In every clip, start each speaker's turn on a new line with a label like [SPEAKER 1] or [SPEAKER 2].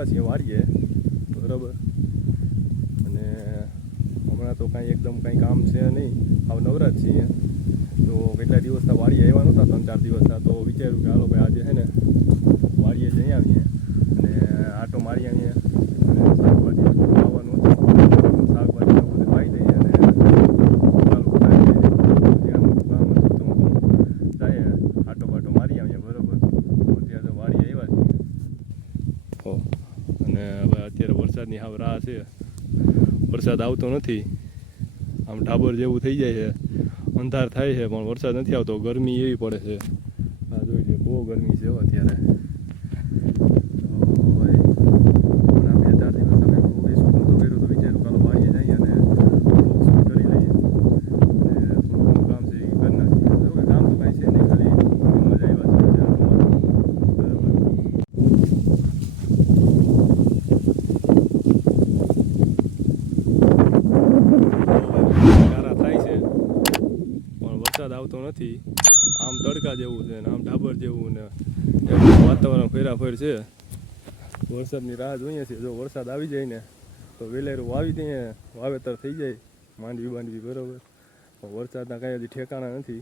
[SPEAKER 1] આવ્યા છીએ વાડીએ બરાબર? અને હમણાં તો કાંઈ એકદમ કાંઈ કામ છે નહીં. આવ નવરા જ છીએ તો કેટલા દિવસના વાડીએ આવ્યા નહોતા? ત્રણ ચાર દિવસના તો વિચાર્યું કે હાલો ભાઈ આજે છે ને, વાડીએ જઈ આવીએ. અને આટો મારી આવીએ અને શાકભાજી ખાવાનું હતું શાકભાજી ને બધું ખાઈ દઈએ અને ચાલુ ઉતારી દઈએ ત્યાં મોટું કામ હતું તો હું જઈએ આટો બાટો મારી આવીએ બરોબર તો અત્યારે તો વાડીએ આવ્યા છીએ ઓ અને હવે અત્યારે વરસાદની હાવ રાહ છે વરસાદ આવતો નથી. આમ ઢાબર જેવું થઈ જાય છે. અંધાર થાય છે, પણ વરસાદ નથી આવતો. ગરમી એવી પડે છે. આ જોઈ લે બહુ ગરમી છે અત્યારે તો ભાઈ હમણાં બે ચાર દિવસ અમે બહુ એ શૂટ નહોતું કર્યું તો વિચાર્યું ચાલો વાડીએ જઈએ અને બ્લોગ શૂટ કરી લઈએ અને થોડું ઘણું કામ છે એ કરી નાખીએ જો કે કામ તો કાંઈ છે નહીં ખાલી એમ જ આવ્યા છે અત્યારે બરાબર ગારા થાય છે પણ વરસાદ આવતો નથી. આમ તડકા જેવું છે ને આમ ઢાબર જેવું ને વાતાવરણ ફેરાફેર છે. વરસાદની રાહ જોઈએ છીએ જો વરસાદ આવી જાય ને તો વેલેરું વાવી દઈએ. વાવેતર થઈ જાય. માંડવી બાંડવી બરોબર. વરસાદના કાંઈ હજી ઠેકાણા નથી.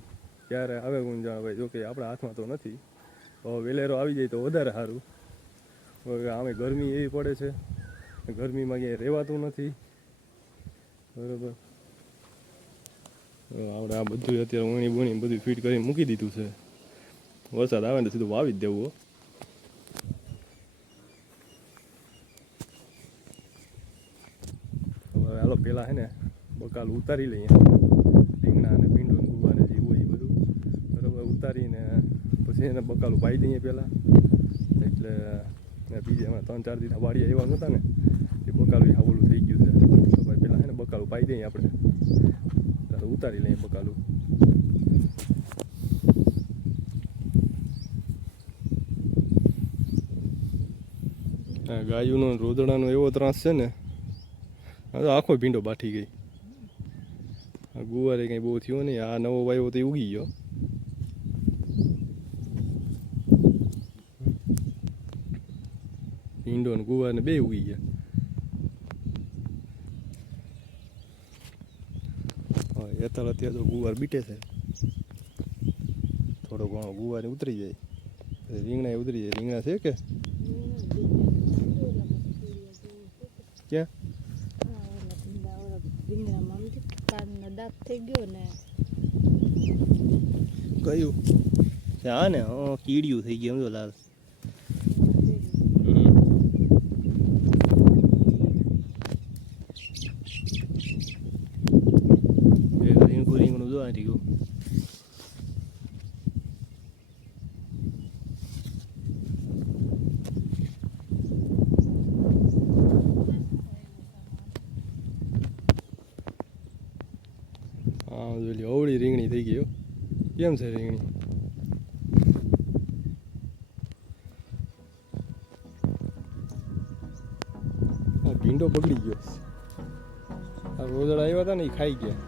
[SPEAKER 1] ક્યારે આવે ગુંજાણ જાણે ભાઈ જોકે આપણા હાથમાં તો નથી. હવે વેલેરો આવી જાય તો વધારે સારું. આમે ગરમી એવી પડે છે. ગરમીમાં ક્યાંય રહેવાતું નથી. બરોબર. આપણે આ બધું અત્યારે ઊણી બૂણી બધું ફીટ કરીને મૂકી દીધું છે. વરસાદ આવે ને સીધું વાવી જ દેવું હવે હાલો પેલા હે ને બકાલ ઉતારી લઈએ. રીંગણા અને ભીંડો ને ગુવા ને જે એ બધું. બરાબર, ઉતારીને પછી એને બકાલું પાઈ દઈએ પહેલાં એટલે બીજે હમણાં ત્રણ ચાર દિવસ વાડી આવ્યા નહોતા ને. એ બકાલું હાવલું થઈ ગયું છે. તો ભાઈ પહેલાં હે ને બકાલું પાઈ દઈએ આપણે. ત્યારે ઉતારી લઈએ બકાલું ગાયુંનો રોદડાનો એવો ત્રાસ છે ને, આ તો આખો ભીંડો બાઠી ગઈ. આ ગુવારે કંઈ બહુ થયો નહીં, આ નવો વાયો તો ઉગી ગયો. ભીંડો ને ગુવાર ને બે ઉગી ગયા. હા અત્યારે તો ગુવાર બીટે છે. થોડો ઘણો ગુવાર ઉતરી જાય. રીંગણા ઉતરી જાય. રીંગણા છે કે? ક્યાં?
[SPEAKER 2] દાંત થઈ ગયો ને
[SPEAKER 1] કયું હા ને કીડિયું થઈ ગયું લાલ ગયું હા જોઈ અવળી રીંગણી થઈ ગઈ કેમ છે રીંગણી ભીંડો બગડી ગયો આ રોજડા આવ્યા હતા ને એ ખાઈ ગયા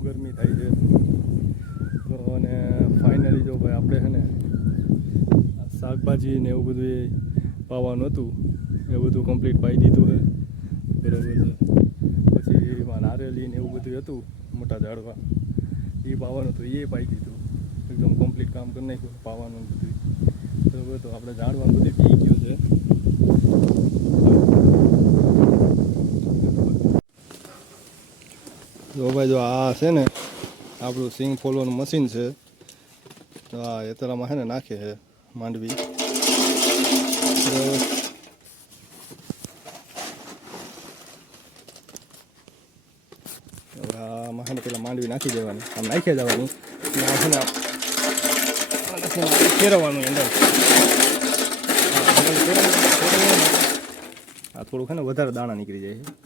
[SPEAKER 1] ગરમી થાય છે. તો અને ફાઇનલી જો ભાઈ આપણે છે ને શાકભાજી ને એવું બધું એ પાવાનું હતું. એ બધું કમ્પ્લીટ પાઈ દીધું છે. બરાબર છે. પછી નારેલી ને એવું બધું હતું, મોટા ઝાડવા. એ પાવાનું હતું, એ પાઈ દીધું. એકદમ કમ્પ્લીટ કામ કરી નાખ્યું, પાવાનું બધું. બરાબર, તો આપણે ઝાડવા બધું પી ગયું છે. જો ભાઈ જો આ છે ને, આપણું સિંગ ફોલવાનું મશીન છે, તો આ એતરામાં છે ને નાખે છે માંડવી. આમાં છે ને પેલા માંડવી નાખી દેવાની, આમ નાખી અને આ છે ને ફેરવવાનું અંદર. આ થોડુંક છે ને વધારે દાણા નીકળી જાય છે.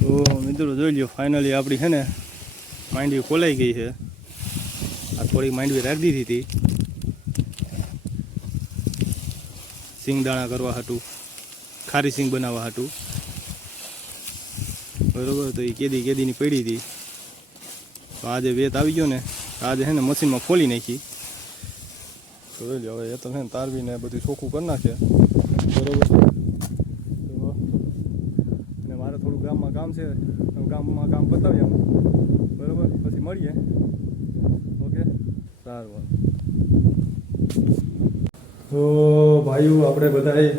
[SPEAKER 1] તો મિત્રો જોઈ લ્યો ફાઇનલી આપણી છે ને માંડવી ખોલાઈ ગઈ છે. આ થોડીક માંડવી રાખી દીધી હતી. સિંગદાણા કરવા હતું, ખારી સિંગ બનાવવા હતું. બરોબર, તો એ કેદી કેદીની પડી હતી. તો આજે વેત આવી ગયો ને આજે છે ને મશીનમાં ખોલી નાખી. તો લો હવે એ તો છે ને તારવીને બધું ચોખ્ખું કરી નાખે. બરોબર તો અને મારે કામ છે ગામમાં ગામ પતાવી અમે. બરાબર? પછી મળીએ. ઓકે? સારું તો ભાઈઓ, આપણે બધાએ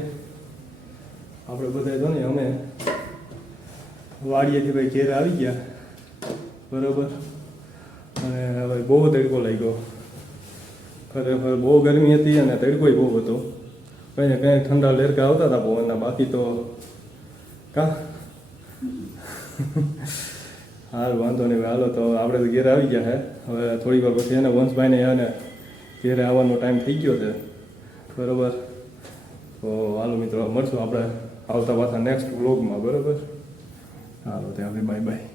[SPEAKER 1] આપણે બધાએ જો ને અમે વાડીએથી ભાઈ ઘેર આવી ગયા. બરાબર? અને હવે બહુ તડકો લાગ્યો. ખરેખર બહુ ગરમી હતી અને તડકોય બહુ હતો. કંઈ કંઈ ઠંડા લેરકા આવતા હતા પવનના. બાકી તો કા? હાલ વાંધો નહીં હાલો તો આપણે તો ઘેર આવી ગયા હે. હવે થોડી વાર પછી એને વંશભાઈને એને ઘેરે આવવાનો ટાઈમ થઈ ગયો છે. બરોબર? તો હાલો મિત્રો, મળશું આપણે આવતા પાછા નેક્સ્ટ વ્લોગમાં બરોબર? હાલો ત્યાં બાય બાય